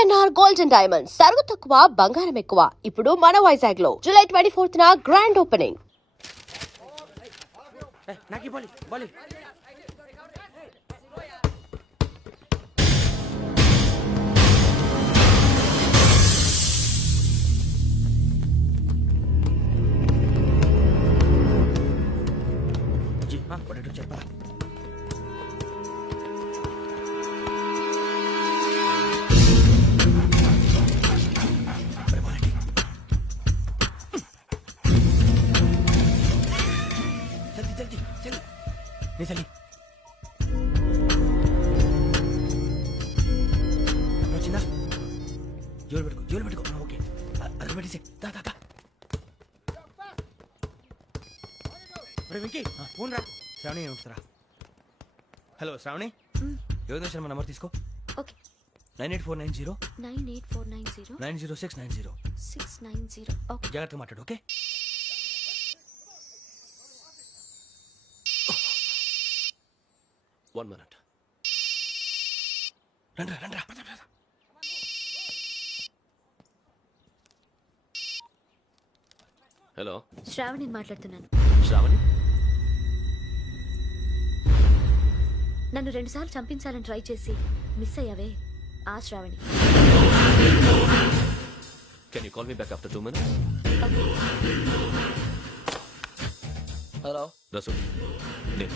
VNR gold and diamonds సరుకు తక్కువ బంగారం ఎక్కువ. ఇప్పుడు మన వైజాగ్ లో జూలై 24th గ్రాండ్ ఓపెనింగ్. చెప్పరా చలి వచ్చిందా? జోలు పెట్టుకో ఓకే అక్కడ పెట్టేసి వెంకీ ఫోన్ రా. శ్రావణి ఉంటుందిరా. హలో శ్రావణి, యోగేంద్ర శర్మ నంబర్ తీసుకో. ఓకే 98490 98490 90690. 690. ఓకే జాగ్రత్తగా మాట్లాడు ఓకే. One minute. రండ్రా హలో శ్రావణి మాట్లాడుతున్నాను. శ్రావణి, నన్ను 2 సార్లు చంపించాలని ట్రై చేసి మిస్ అయ్యావే ఆ Shravani. can you call me back after 2 minutes? Hello Rasu, నేను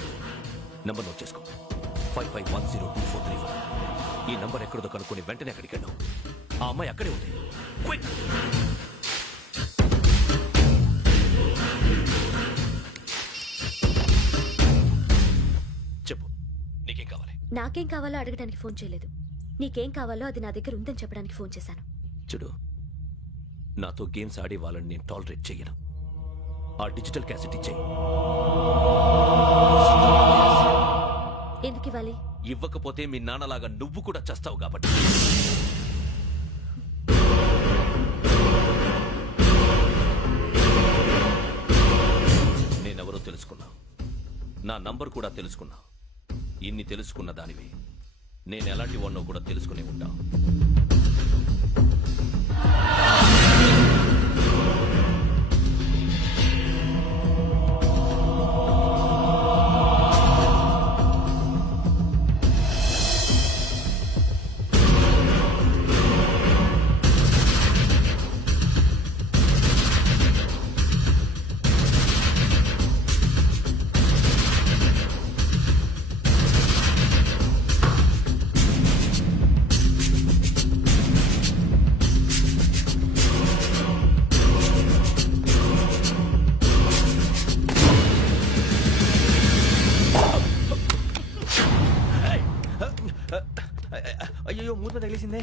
నంబర్ నోట్ చేసుకో. 55102434. ఈ నంబర్ ఎక్కడదో కనుక్కొని వెంటనే అక్కడికి వెళ్ళావు. ఆ అమ్మాయి అక్కడే ఉంది. క్విక్! చెప్పు, నీకేం కావాలి? నాకేం కావాలో అడగడానికి ఫోన్ చేయలేదు. నీకేం కావాలో అది నా దగ్గర ఉందని చెప్పడానికి ఫోన్ చేశాను. చూడు, నాతో గేమ్స్ ఆడే వాళ్ళని నేను టాలరేట్ చెయ్యను. ఆ డిజిటల్ క్యాసెట్ ఇచ్చేయి. ఎందుకు ఇవ్వాలి? ఇవ్వకపోతే మీ నాన్నలాగా నువ్వు కూడా చస్తావు కాబట్టి. నేనెవరో తెలుసుకున్నావు, నా నంబర్ కూడా తెలుసుకున్నావు. ఇన్ని తెలుసుకున్న దానివి నేను ఎలాంటి వాడినో కూడా తెలుసుకునే ఉంటావు. అయ్యో మూత తగిలేసిందే.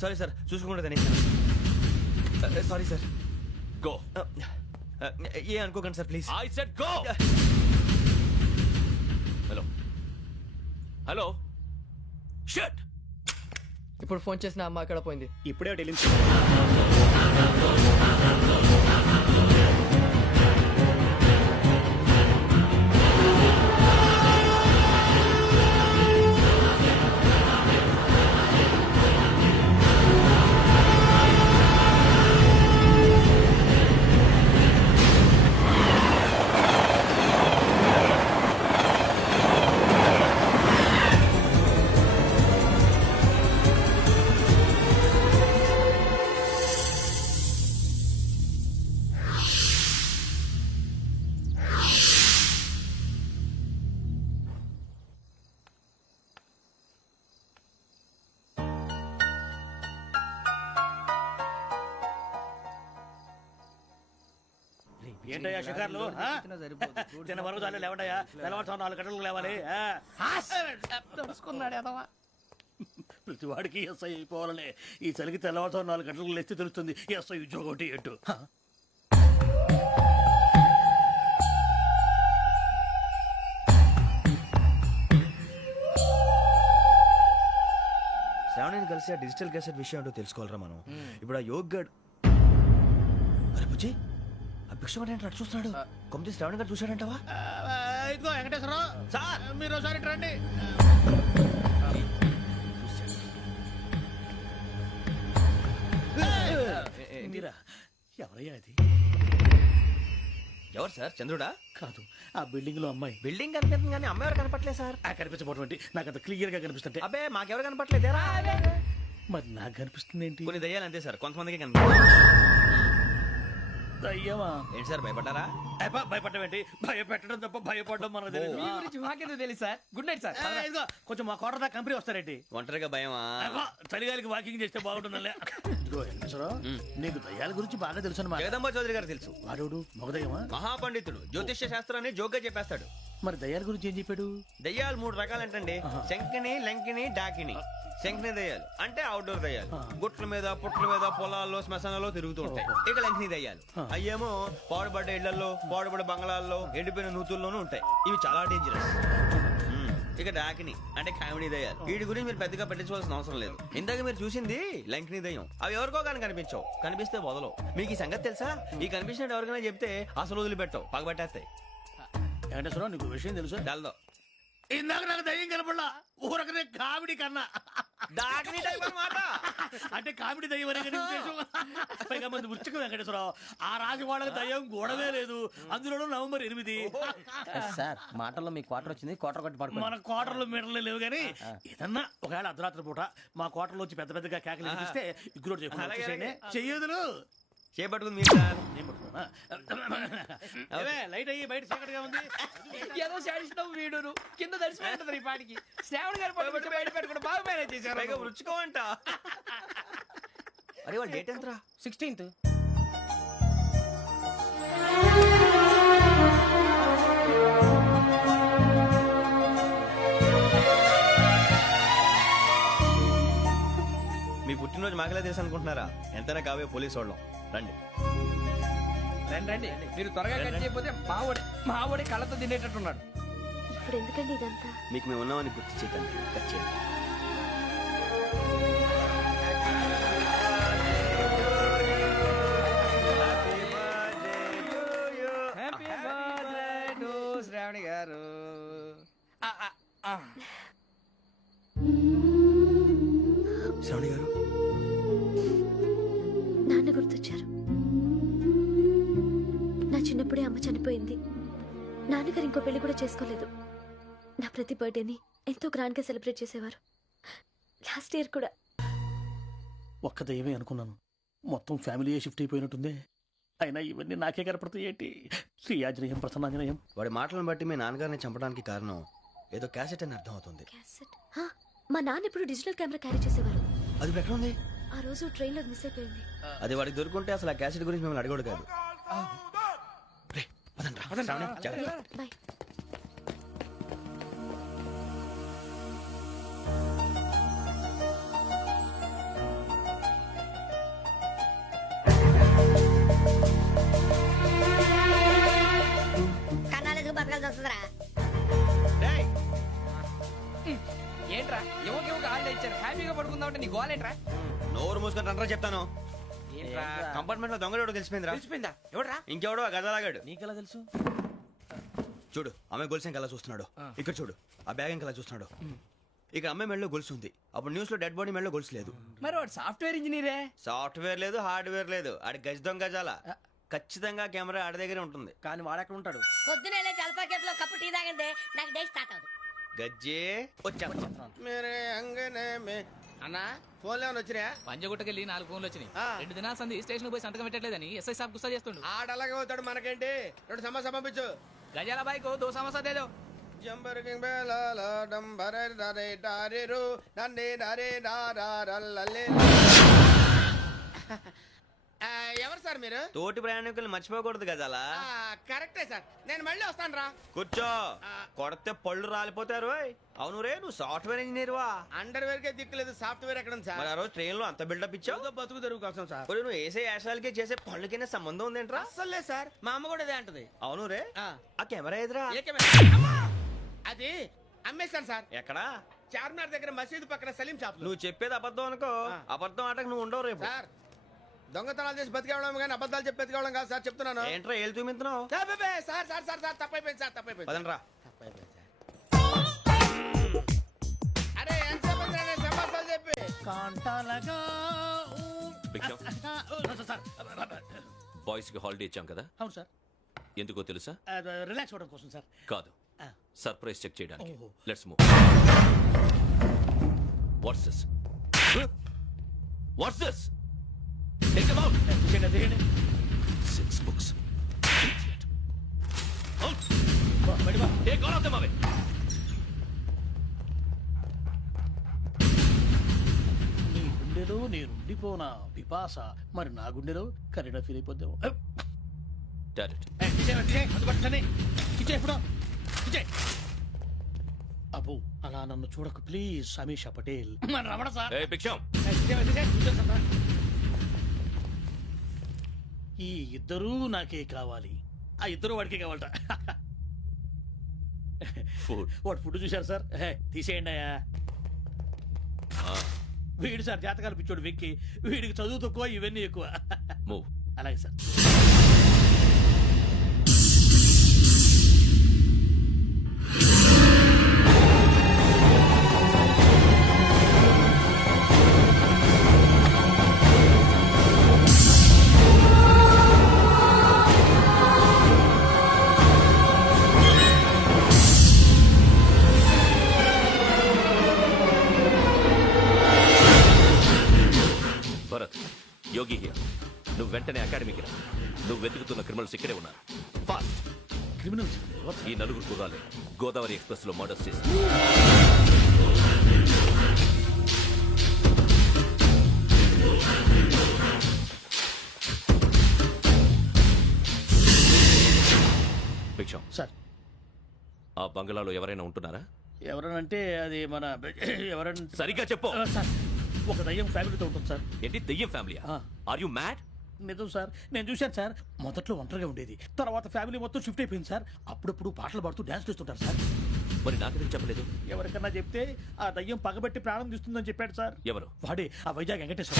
సారీ సార్, చూసుకోకుండా సారీ సార్. గో. ఏ అనుకోకండి sir please. I said go. Hello hello shut. ఇప్పుడు ఫోన్ చేసిన అమ్మ అక్కడ పోయింది. ఇప్పుడే వెళ్ళింది. ఏంటయ్యా షికార్లు? తిన వరకు చాలు లేవండయ్యా. తెల్లవారుతో 4 గంటలకు లేవాలి. తెలుసుకున్నాడు ఎదవా. ప్రతి వాడికి ఎస్ఐ అయిపోవాలనే ఈ చలికి తెల్లవారుతో 4 గంటలకు లేస్తే తెలుస్తుంది ఎస్ఐ ఉద్యోగం ఒకటి ఎట్టు. శ్రావణిని కలిసి ఆ డిజిటల్ క్యాసెట్ విషయం ఏంటో తెలుసుకోవాలరా మనం. ఇప్పుడు ఆ యోగ్ గడ్ అరే బుజ్జి, ఆ భిక్షం అంటే అటు చూస్తున్నాడు. కొమ్మతి శ్రావణి గారు చూశాడంటావా? ఇదిగో వెంకటేశ్వరరావు సార్ మీరు ఒకసారి ఇటు రండి. మీరా? ఎవరయ్యా అది? ఎవరు సార్ చంద్రుడా? కాదు, ఆ బిల్డింగ్ లో అమ్మాయి. బిల్డింగ్ కనిపిస్తుంది కానీ అమ్మ ఎవరు కనపట్లేదు సార్. ఆ కనిపించబోటువంటి నాకు అంత క్లియర్ గా కనిపిస్తుంటే. అబ్బే మాకెవరు కనపట్లేదేరా? మరి నాకు కనిపిస్తుంది ఏంటి? కొన్ని దయ్యాలు అంతే సార్, కొంతమందికి కనిపిస్తుంది. అయ్యమా ఏంటి సార్ భయపడ్డారా? భయపడడం ఏంటి? భయపెట్టడం తప్ప భయపడడం మనకు తెలియదు. మాకేదో తెలుసు సార్. Good night sir. ఇదిగో, కొంచెం మా కోట దాకా కంపెనీ వస్తారేంటి? ఒంటరిగా భయమా? చలిగాలికి వాకింగ్ చేస్తే బాగుంటుందిలే. ఇదిగో వెంకటేశ్వరరావు, నీకు దయ్యాల గురించి బాగా తెలుసు అన్నమాట. జగదంబ చౌదరి గారు తెలుసు. వాడు మగదయ్యమా? మహాపండితుడు, జ్యోతిష్య శాస్త్రాన్ని జోగ్గా చెప్పేస్తాడు. మరి దయ్యాల గురించి ఏం చెప్పాడు? దయ్యాలు 3 రకాలంటండి. శంకిని, లంకిని, డాకిని. శంకిని దయ్యాలు అంటే అవుట్డోర్ దయ్యాలు, గుట్ల మీద పుట్ల మీద పొలాల్లో శ్మశానాల్లో తిరుగుతూ ఉంటాయి. ఇక లంకిని దయ్యాలు అయ్యేమో పాడుబడ్డ ఇళ్లలో, పాడుబడ్డ బంగ్లాల్లో, ఎండిపోయిన నూతుల్లోనూ ఉంటాయి. ఇవి చాలా డేంజరస్. ఇక డాకిని అంటే కామెడీ దయ్యాలు. వీటి గురించి మీరు పెద్దగా పట్టించుకోవాల్సిన అవసరం లేదు. ఇందాక మీరు చూసింది లంకిని దయ్యం. అవి ఎవరికో కానీ కనిపించవు, కనిపిస్తే వదలవు. మీకు ఈ సంగతి తెలుసా? ఈ కనిపించినట్టు ఎవరికైనా చెప్తే అసలు వదిలిపెట్టవు, పగబట్టేస్తాయి. వెంకటేశ్వరరావు, నీకు విషయం తెలుసు? డల్దో ఇందాక నాకు దయ్యం కనపడలా, ఊరకనే కామెడీ కన్నా. డాకిని టైప్ అన్నమాట. అంటే కామెడీ దయ్యం అనే కదా ఉద్దేశం. పైగా మంది ఉచ్చకం వెంకటేశ్వరరావు. ఆ రాజు వాళ్ళకి దయ్యం గొడవే లేదు, అందులోనూ నవంబర్ 8. సార్ మాటల్లో మీ క్వార్టర్ వచ్చింది, క్వార్టర్ కొట్టి పడుకో. మన కోటర్లో మీటర్లు లేవు కానీ ఏదన్నా ఒకవేళ అర్ధరాత్రి పూట మా కోటర్లో వచ్చి పెద్ద పెద్దగా కేకలు వినిపిస్తే ఇగ్గురు చెయ్యదులు చేపట్టుకుంది మీరు సార్. నేను పట్టుకున్నా. ఏవే, లైట్ అయ్యి బయట చీకటిగా ఉంది. ఏదో శాడిస్తావు వీడును కింద దర్శనం ఈ పాటికి శ్రావణ్ గారు పట్టుబట్టి బయట పెట్టుకుంటే బాగా మేనేజ్ చేశారు. పైగా రుచుకోమంట. అరే వాళ్ళ డేట్ ఎంతరా? 16th. మీ పుట్టినరోజు మాకలే తెలుసు అనుకుంటున్నారా? ఎంతైనా కావే పోలీసు వాళ్ళం. రండి రండి మీరు త్వరగా కట్ చేయకపోతే మావోడి కళ్ళతో తినేటట్టున్నాడు. ఇప్పుడు ఎందుకండి ఇదంతా? మీకు మేము ఉన్నామని గుర్తు చేయకండి. కట్ చేయండి. హ్యాపీ బర్త్డే టు శ్రావణి గారు. శ్రావణి గారు, నాన్న గుర్తొచ్చారు. నా చిన్నప్పుడే అమ్మ చనిపోయింది. నాన్నగారు ఇంకో పెళ్లి కూడా చేసుకోలేదు. నా ప్రతి బర్త్డేని ఎంతో గ్రాండ్ గా సెలబ్రేట్ చేసేవారు. లాస్ట్ ఇయర్ కూడా. ఒక్క దయ్యమే అనుకున్నాను, మొత్తం ఫ్యామిలీ షిఫ్ట్ అయిపోయినట్టుంది. అయినా ఇవన్నీ నాకే కనపడతాయి ఏంటి? శ్రీయాజనయం ప్రసన్నాంజనేయం. వాడి మాటలను బట్టి మీ నాన్నగారిని చంపడానికి కారణం ఏదో క్యాసెట్ అని అర్థం అవుతుంది. క్యాసెట్? హా, మా నాన్న ఇప్పుడు డిజిటల్ కెమెరా క్యారీ చేసేవారు. అది ఎక్కడ ఉంది? ఆ రోజు ట్రైన్ లో మిస్ అయిపోయింది. అది వాడికి దొరుకుంటే అసలు ఆ క్యాసెట్ గురించి మిమ్మల్ని అడగడు కాదు. రే, పదండ్రా. శ్రావణి, జాగ్రత్త. బాయ్. కన్నాలకు బతకాల్సి వస్తుందిరా. రేయ్, ఏంట్రా ఎవరికి ఆళ్ళు ఇచ్చారు, హ్యాపీగా పడుకుందాం అంటే నీ గోలేంట్రా? నోరు మూసుకొని రండ్రా చెప్తాను. కంపార్ట్మెంట్ లో దొంగడు తెలిసిపోయిందిరా. తెలిసిపోయిందా? ఎవడ్రా? ఇంకెవడో ఆ గదలాగాడు. నీకెలా తెలుసు? చూడు, ఆమె గొలుసు ఇంకలా చూస్తున్నాడు. ఇక్కడ చూడు, ఆ బ్యాగ్ ఇంకలా చూస్తున్నాడు. ఇక అమ్మాయి మెడలో గొలుసు ఉంది. అప్పుడు న్యూస్ లో డెడ్ బాడీ మెడలో గొలుసు లేదు. మరి వాడు సాఫ్ట్వేర్ ఇంజనీరే. సాఫ్ట్వేర్ లేదు, హార్డ్వేర్ లేదు. ఆడి గజ దొంగ గజాల. ఖచ్చితంగా కెమెరా ఆడి దగ్గరే ఉంటుంది. కానీ వాడెక్కడ ఉంటాడు? పొద్దునే జలపా కేఫ్ లో కప్పు టీ తాగండి, నాకు డే స్టార్ట్ అవుతుంది. గజ్జే వచ్చా. అన్నా ఫోన్లో వచ్చినా పంజగుట్టకెళ్ళి 4 ఫోన్లు వచ్చినాయి. 2 దినాల సంది స్టేషన్ పోయి సంతకం పెట్టలేదని ఎస్ఐ సాబ్ గుస్తా చేస్తుండు. ఆడలాగే పోతాడు, మనకేంటి? 2 సమస్య పంపించు. గజాల బైక్ 2 సమస్య దేదో. జంబరకింగ్ బేలాల డంబరే డరే డారేరు నన్నే డరే డారారల్లలే. ఎవరు సార్ మీరు? తోటి ప్రయాణికుల్ని మర్చిపోకూడదు గజాల. కరెక్టే సార్, నేను మళ్ళీ వస్తాను రా. కూర్చో, కొడితే పళ్ళు రాలిపోతారు. అవును రే, నువ్వు సాఫ్ట్వేర్ ఇంజనీర్ వా? అండర్వేర్ కే దిక్కులేదు, సాఫ్ట్వేర్ ఎక్కడ ఉంది సార్? మరి ఆ రోజు ట్రైన్ లో అంత బిల్డప్ ఇచ్చావు. బతుకు తెరుగు కోసం సార్. మరి నువ్వు వేసే యాశాలకి చేసే పళ్ళకైనా సంబంధం ఉందేంట్రా? అస్సలే సార్, మా అమ్మ కూడా అదే అంటది. అవును రే, ఆ. ఆ కెమెరా ఎదురా? ఏ కెమెరా? అమ్మా! అది అమ్మేశాను సార్. ఎక్కడా? చార్మినార్ దగ్గర మసీదు పక్కన సలీం షాప్ లో. నువ్వు చెప్పేది అబద్ధం అనుకో. అబద్ధం ఆటకు నువ్వు ఉండవు రేపు. సార్, దొంగతనాలు చేసి బతికేవడం కానీ అబద్ధాలు చెప్పి బతికేవడం కాదు సార్, చెప్తున్నాను. ఏంట్రా ఏళ్ళు చూపించినావు? Sir sir sir sir sir తప్పైపోయింది సార్, తప్పైపోయింది. పదండ్రా. తప్పైపోయింది సార్. మంటలగా భిక్షం. సార్ బాయ్స్ కి హాలిడే ఇచ్చాం కదా, అవును సార్, ఎందుకో తెలుసా? రిలాక్స్ అవ్వడం కోసం సార్. కాదు, సర్ప్రైజ్ చెక్ చేయడానికి. ఓహో. Let's move. What's this? What's this? Take them out. తీయండి. 6 books. Idiot. Out. బయట బా. Take all of them away. నీ గుండెలో నేనుండిపోనా పిపాస, మరి నా గుండెలో కరీడా ఫీల్ అయిపోద్దాము. Direct. అబ్బో అలా నన్ను చూడకు please, Sameesha Patel. Ramana sir. Hey, భిక్షం. ఈ ఇద్దరూ నాకే కావాలి, ఆ ఇద్దరు వాడికే కావాలట. Food. వాడు ఫుడ్ చూశారు సార్. తీసేయండి అయ్యా. వీడు సార్ జాతకాలు పిచ్చోడు వెక్కి, వీడికి చదువు తక్కువ ఇవన్నీ ఎక్కువ. Move. అలాగే సార్. Bharat, Yogi here. నువ్వు వెంటనే అకాడమీకి రా. నువ్వు వెతుకుతున్న క్రిమినల్స్ ఇక్కడే ఉన్నారు. ఫాస్ట్. క్రిమినల్స్ ఈ నలుగురు కుర్రాలే గోదావరి ఎక్స్ప్రెస్ లో మర్డర్స్ చేసి భిక్షం. సార్. ఆ బంగ్లాలో ఎవరైనా ఉంటున్నారా? ఎవరనంటే అది మన ఎవరంటే సరిగ్గా చెప్పు. సార్, ఒక దయ్యం ఫ్యామిలీతో ఉంటుంది సార్. ఏంటి దెయ్యం ఫ్యామిలీ? ఆ. Are you mad? నిజం సార్, నేను చూశాను సార్. మొదట్లో ఒంటరిగా ఉండేది, తర్వాత ఫ్యామిలీ మొత్తం షిఫ్ట్ అయిపోయింది సార్. అప్పుడప్పుడు పాటలు పాడుతూ డాన్స్ చేస్తుంటారు సార్. మరి నాకెందుకు చెప్పలేదు? ఎవరికన్నా చెప్తే ఆ దయ్యం పగబెట్టి ప్రాణం తీస్తుందని చెప్పాడు సార్. ఎవరు? వాడే ఆ వైజాగ్ వెంకటేశ్వర.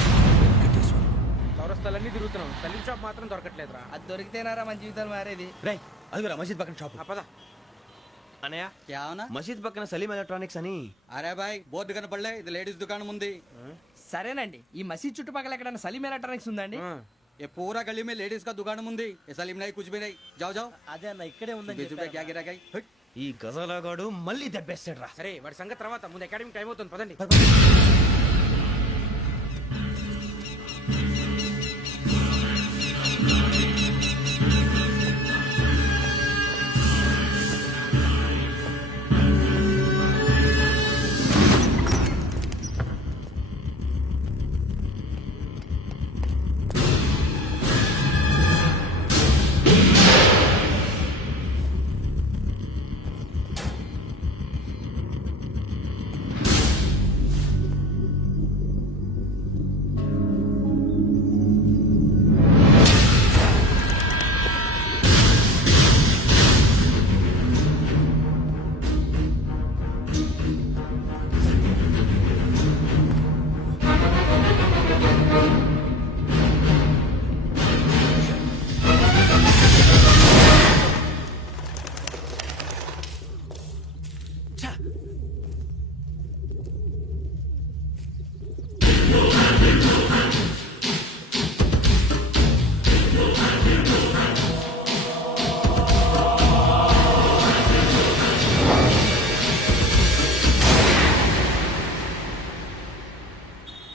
చౌరస్తాలన్నీ తిరుగుతున్నాం, సలీం షాప్ మాత్రం దొరకట్లేదురా. అది దొరికితేనారా మన జీవితాలు మారేది. రే అదిగురా మసీద్ పక్కన షాప్. పదా. అనయ్య, क्या होना? మసీద్ పక్కన సలీం ఎలక్ట్రానిక్స్ అని. अरे भाई बोर्ड కనపడలే, ఇది లేడీస్ దుకాణం ఉంది. సరేనండి, ఈ మసీద్ చుట్టుపక్కల ఎక్కడైనా సలీం ఎలక్ట్రానిక్స్ ఉందండి? ये पूरा गली में लेडीज का दुकान मुंदी, ये सलीम नहीं कुछ भी नहीं. जाओ जाओ. అదే అన్న ఇక్కడే ఉందని 20 रुपए क्या गिरा गई. ఈ గజాలగాడు మళ్ళీ దెబ్బేస్తాడు రా. సరే వాడి సంగతి తర్వాత, ముందు అకాడమిక్ టైం అవుతుంది పదండి.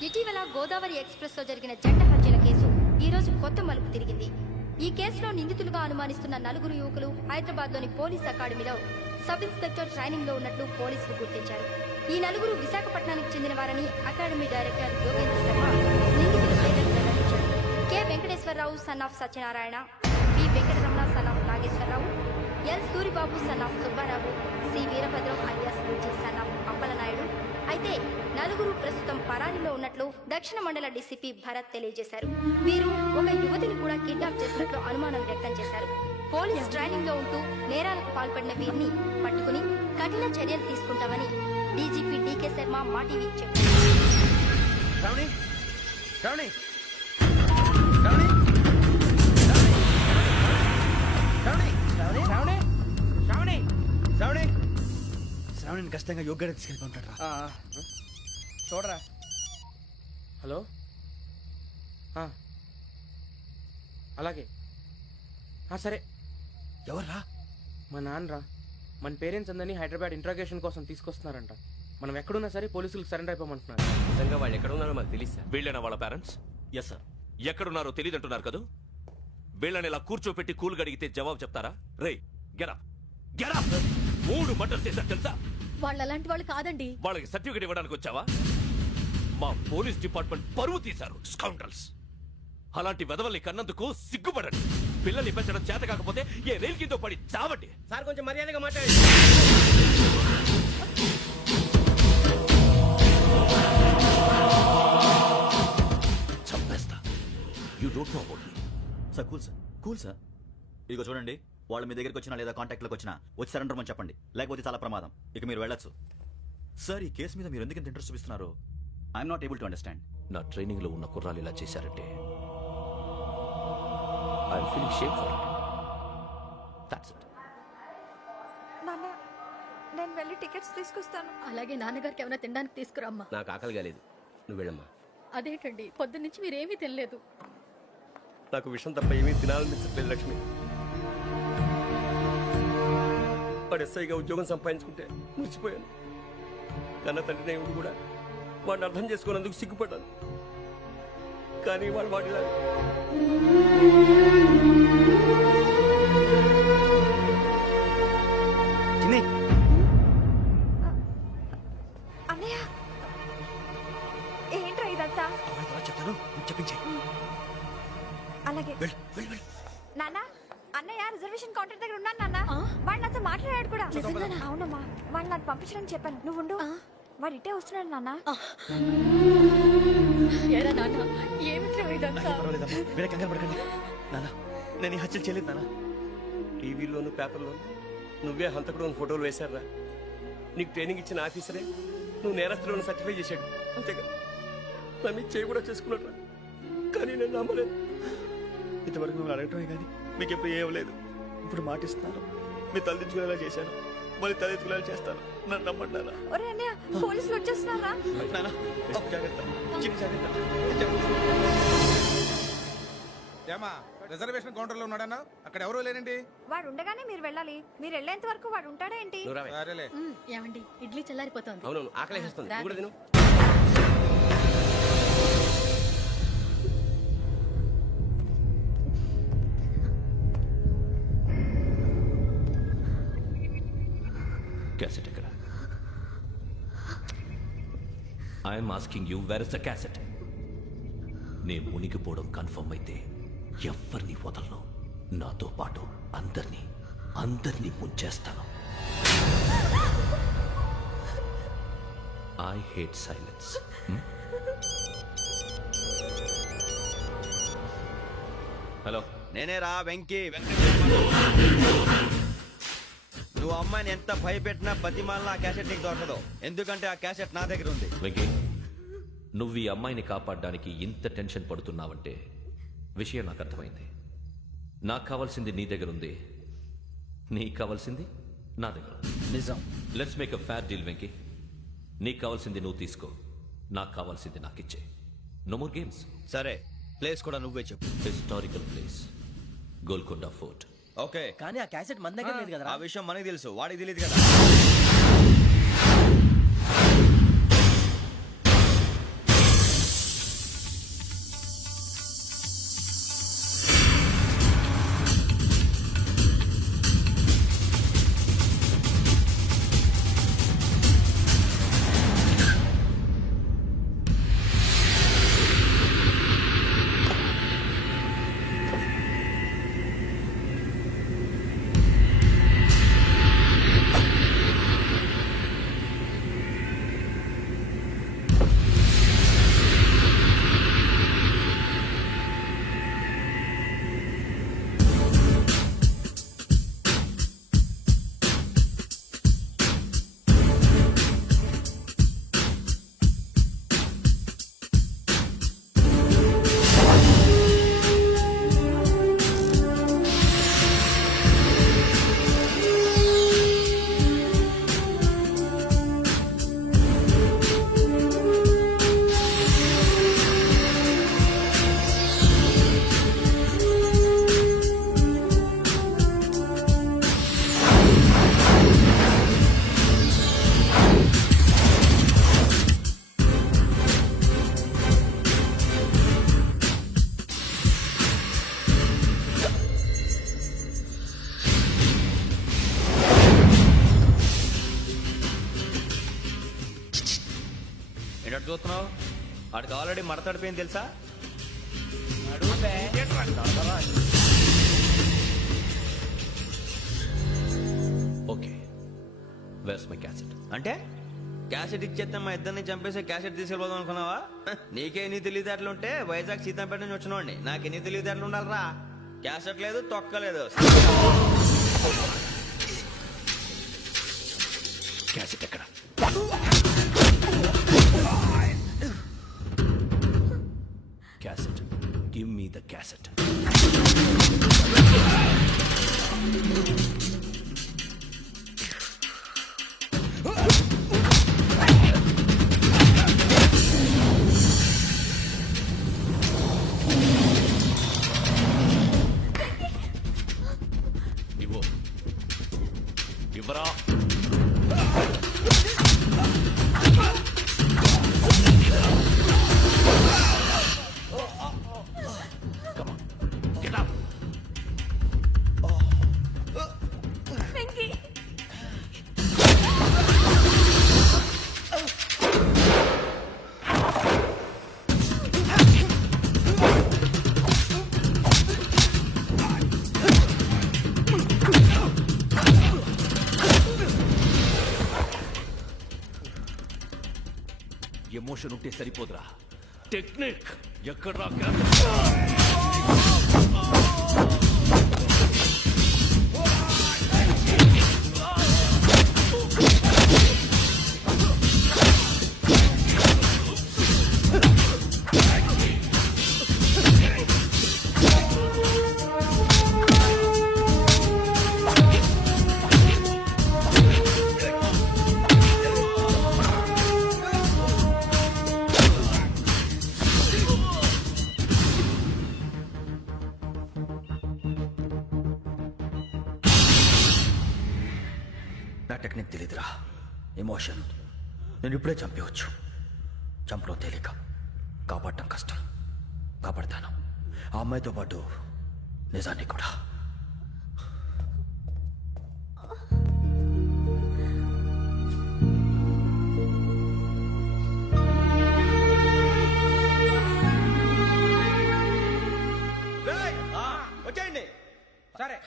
ఇటీవల గోదావరి ఎక్స్ప్రెస్ లో జరిగిన జంట హత్యల కేసు ఈ రోజు కొత్త మలుపు తిరిగింది. ఈ కేసులో నిందితులుగా అనుమానిస్తున్న నలుగురు యువకులు హైదరాబాద్ లోని పోలీస్ అకాడమీలో సబ్ ఇన్స్పెక్టర్ ట్రైనింగ్ లో ఉన్నట్లు పోలీసులు గుర్తించారు. ఈ నలుగురు విశాఖపట్నానికి చెందిన వారని అకాడమీ డైరెక్టర్ యోగేంద్ర శర్మ నిందితుల పేర్లను వెల్లడించారు. K Venkateswararao son of Satyanarayana, P Venkataramana son of Nageswararao, L Suribabu son of Subbarao, C Veerabhadram alias Bujji son of Appalanaidu. అయితే నలుగురు ప్రస్తుతం పరారీలో ఉన్నట్లు దక్షిణ మండల డీసీపీ భరత్ తెలియజేశారు. వీరు ఒక యువతిని కూడా కిడ్నాప్ చేసినట్లు అనుమానం వ్యక్తం చేశారు. పోలీస్ ట్రైనింగ్ లో ఉంటూ నేరాలకు పాల్పడిన వీరిని పట్టుకుని కఠిన చర్యలు తీసుకుంటామని డీజీపీ డీకే శర్మ మా టీవీకి చెప్పారు. శ్రావణి, శ్రావణి, శ్రావణి, శ్రావణి, శ్రావణి, శ్రావణి, శ్రావణి, శ్రావణిని ఖచ్చితంగా యోగ్యత తీసుకెళ్ళిపోతాడు రా. చూడరా. హలో అలాగే సరే. ఎవర్రా? మా నాన్నరా. మన పేరెంట్స్ అందరినీ హైదరాబాద్ ఇంట్రాగేషన్ కోసం తీసుకొస్తున్నారంట. మనం ఎక్కడున్నా సరే పోలీసులకు సరెండర్ అయిపోమంటున్నారు. నిజంగా వాళ్ళు ఎక్కడ ఉన్నారో మాకు తెలియదు సార్. వీళ్ళేనా వాళ్ళ పేరెంట్స్? Yes sir. ఎక్కడున్నారో తెలియదంటున్నారు కదా. వీళ్ళని ఇలా కూర్చోపెట్టి కూల్ గడిగితే జవాబు చెప్తారా? రే గెటప్ గెటప్. 3 మర్డర్స్ చేశారు తెలుసా? వాళ్ళు అలాంటి వాళ్ళు కాదండి. వాళ్ళకి సర్టిఫికేట్ ఇవ్వడానికి వచ్చావా? మా పోలీస్ డిపార్ట్మెంట్ పరువు తీశారు స్కౌండ్రల్స్. అలాంటి వెధవల్ని కన్నందుకు సిగ్గుపడండి. పిల్లల్ని పెంచడం చేత కాకపోతే ఏ రైలు కింద పడి చావండి. సార్ కొంచెం మర్యాదగా మాట్లాడండి. చంపేస్తా. You don't know about me. Sir cool sir. ఇదిగో చూడండి, వాళ్ళు మీ దగ్గరికి వచ్చినా లేదా కాంటాక్ట్లోకి వచ్చినా వచ్చి సరెండర్ అని చెప్పండి, లేకపోతే చాలా ప్రమాదం. ఇక మీరు వెళ్ళొచ్చు. సార్, ఈ కేసు మీద మీరు ఎందుకు ఇంత ఇంట్రెస్ట్ చూపిస్తున్నారు? I'm not able to understand. నా ట్రైనింగ్ లో ఉన్న కుర్రాలు ఇలా చేశారంటే I'm feeling shame for it. That's it. నాన్న, నేను వెళ్ళి టికెట్స్ తీసుకొస్తాను. అలాగే నాన్నగారికి ఏమైనా తినడానికి తీసుకురమ్మా. నాకు ఆకలి కాలేదు, నువ్వు వెళ్ళమ్మా. అదేంటండి, పొద్దున్నుంచి మీరేమీ తినలేదు. నాకు విషయం తప్ప ఏమీ తినాలనిపించట్లేదు లక్ష్మి. వాడు ఎస్ఐగా ఉద్యోగం సంపాదించుకుంటే మురిసిపోయాను. కన్న తండ్రినే ఉండి కూడా వాడిని అర్థం చేసుకున్నందుకు సిగ్గుపడ్డాను. కానీ వాడిలా అన్నయ్య, ఏంట్రా ఇదంతా? చెప్తాను, చెప్పించే. అలాగే నాన్న, అన్నయ్య రిజర్వేషన్ కౌంటర్ దగ్గర ఉన్నాను నాన్న. వాడు నాతో మాట్లాడాడు కూడా. అవునమ్మా, వాడు నాకు పంపించడానికి చెప్పాను. నువ్వు ఉండు, వాడు ఇటే వస్తున్నాడు నాన్న. వేరే కంగారు పడకండి నాన్న. నేను ఈ హత్యలు చేయలేదు నాన్న. టీవీలోను పేపర్లోను నువ్వే హంతకుడు ఫోటోలు వేశారా? నీకు ట్రైనింగ్ ఇచ్చిన ఆఫీసరే నువ్వు నేరస్తులను సర్టిఫై చేశాడు. అంతేగా నా మీద చేయి కూడా చేసుకున్నాడు. కానీ నేను నమ్మలేదు. ఇంతవరకు మిమ్మల్ని అడగటమే కానీ మీకు ఎప్పుడు ఏమలేదు. ఇప్పుడు మాటిస్తున్నాను, మీ తలదించుకునేలా చేశాను, మళ్ళీ తలెత్తుకునేలా చేస్తాను. నన్ను నమ్మండి నాన్న. ఒరే అన్నయ్య, పోలీసులు వచ్చేస్తున్నారా? నాన్న, జాగ్రత్త, చిన్న జాగ్రత్త. ఏమా రిజర్వేషన్ కౌంటర్ లో ఉన్నాడన్నా? అక్కడ ఎవరూ లేనండి. వాడు ఉండగానే మీరు వెళ్ళాలి. మీరు వెళ్ళేంత వరకు వాడు ఉంటాడా ఏంటి? సరేలే. ఏమండి, ఇడ్లీ చల్లారిపోతుంది. అవును, ఆకలి వేస్తుంది. నువ్వు కూడా తిను. క్యాసెట్ ఎక్కడ? I'm asking you, where is the cassette? నే మునిగిపోవడం కన్ఫర్మ్ అయితే ఎవరిని వదలను. నాతో పాటు అందరినీ ముంచేస్తాను. I hate silence. హలో, నేనేరా వెంకీ. నువ్వు అమ్మాయిని ఎంత భయపెట్టినా బతిమాలినా ఆ క్యాసెట్ నీకు దొరకదు. ఎందుకంటే ఆ క్యాసెట్ నా దగ్గర ఉంది. వెంకీ, నువ్వు ఈ అమ్మాయిని కాపాడడానికి ఇంత టెన్షన్ పడుతున్నావంటే విషయం నాకు అర్థమైంది. నాకు కావాల్సింది నీ దగ్గర ఉంది, నీకు కావాల్సింది నా దగ్గర. నిజం. Let's make a fair deal Venky. నీకు కావాల్సింది నువ్వు తీసుకో, నాకు కావాల్సింది నాకు ఇచ్చే. No more games. సరే, ప్లేస్ కూడా నువ్వే చెప్పు. Historical place, Golconda fort. Okay, కానీ ఆ క్యాసెట్ మన దగ్గర లేదు కదా. ఆ విషయం మనకి తెలుసు, వాడికి తెలియదు కదా. ఏంటో చూస్తున్నావు? వాడికి ఆల్రెడీ మడతడిపోయింది తెలుసా? Okay, where's my cassette? అంటే క్యాసెట్ ఇచ్చేస్తే మా ఇద్దరిని చంపేసి క్యాసెట్ తీసుకెళ్ళిపోదాం అనుకున్నావా? నీకే ఎన్ని తెలివితేటలు ఉంటే వైజాగ్ సీతంపేట నుంచి వచ్చినోడిని నాకు ఎన్ని తెలివితేటలు ఉండాలరా? క్యాసెట్ లేదు, తొక్కలేదు. క్యాసెట్ ఎక్కడ? Cassette, give me the cassette. ఇవ్వు, ఇవ్వరా. Come on, get up. Emotion ఉంటే సరిపోదురా, టెక్నిక్ ఎక్కడ్రా? నా టెక్నిక్ తెలీదురా, ఎమోషన్. నేను ఇప్పుడే చంపేవచ్చు. చంపడం తేలిక, కాపాడటం కష్టం. కాపాడతాను ఆ అమ్మాయితో పాటు నిజాన్ని కూడా. వచ్చేయండి. సరే